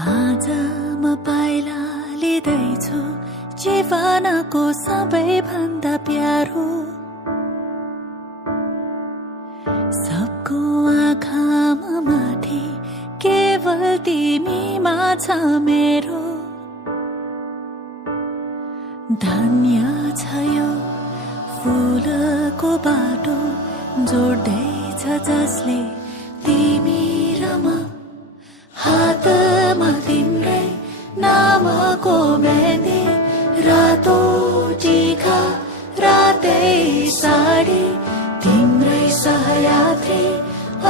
आज म पाइला लिँदैछु जीवनको सबैभन्दा प्यारो सबको आँखामा माथि केवल तिमीमा छ मेरो धन्य छ यो फूलको बाटो जोड्दैछ जसले तिमी र म हातमा तिम्रै नामको मेहन्दी रातो टीका रातै साडी तिम्रै सहयात्री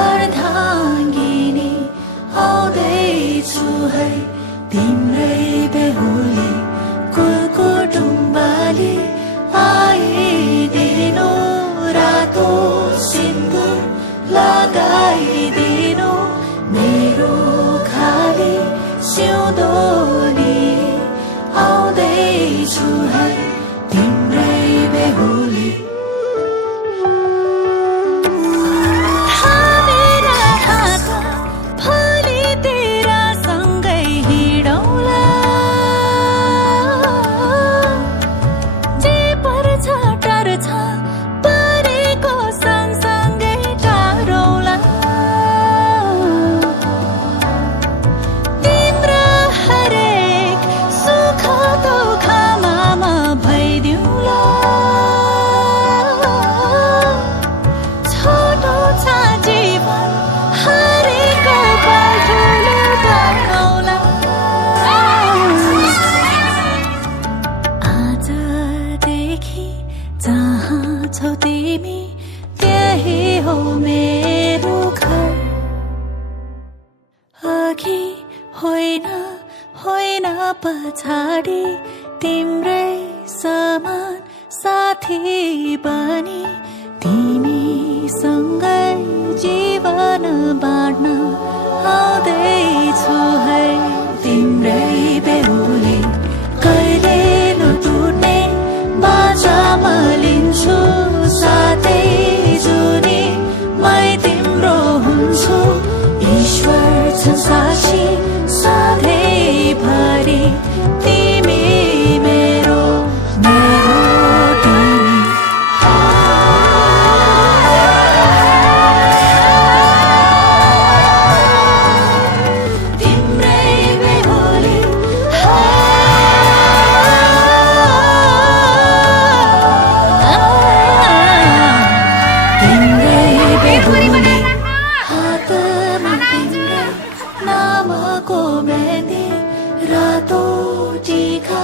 अर्धाङ्गिनी आउँदैछु है तिम्रै बेहुली कुलकुटुम्बाली आइदिनु रातो सिन्दुर लगाइदिनु मेरो खाली सिउँदोली आउँदैछु है तिम्रै बेहुली जहाँ छौ तिमी त्यही हो मेरो घर अघि होइन होइन पछाडि तिम्रै समान साथी बनी तिमीसँगै जीवन बाँड्न आउँदैछु है तिम्रै बेहुली कहिले नटुट्ने बाचामा लिन्छु साथै जुनी मै तिम्रो हुन्छु ईश्वर छ साक्षी सधैँभरि तिमी मेरो मेरो तिमी तिम्रै बेहुली हातमा तिम्रै नामको मेहन्दी रातो टीका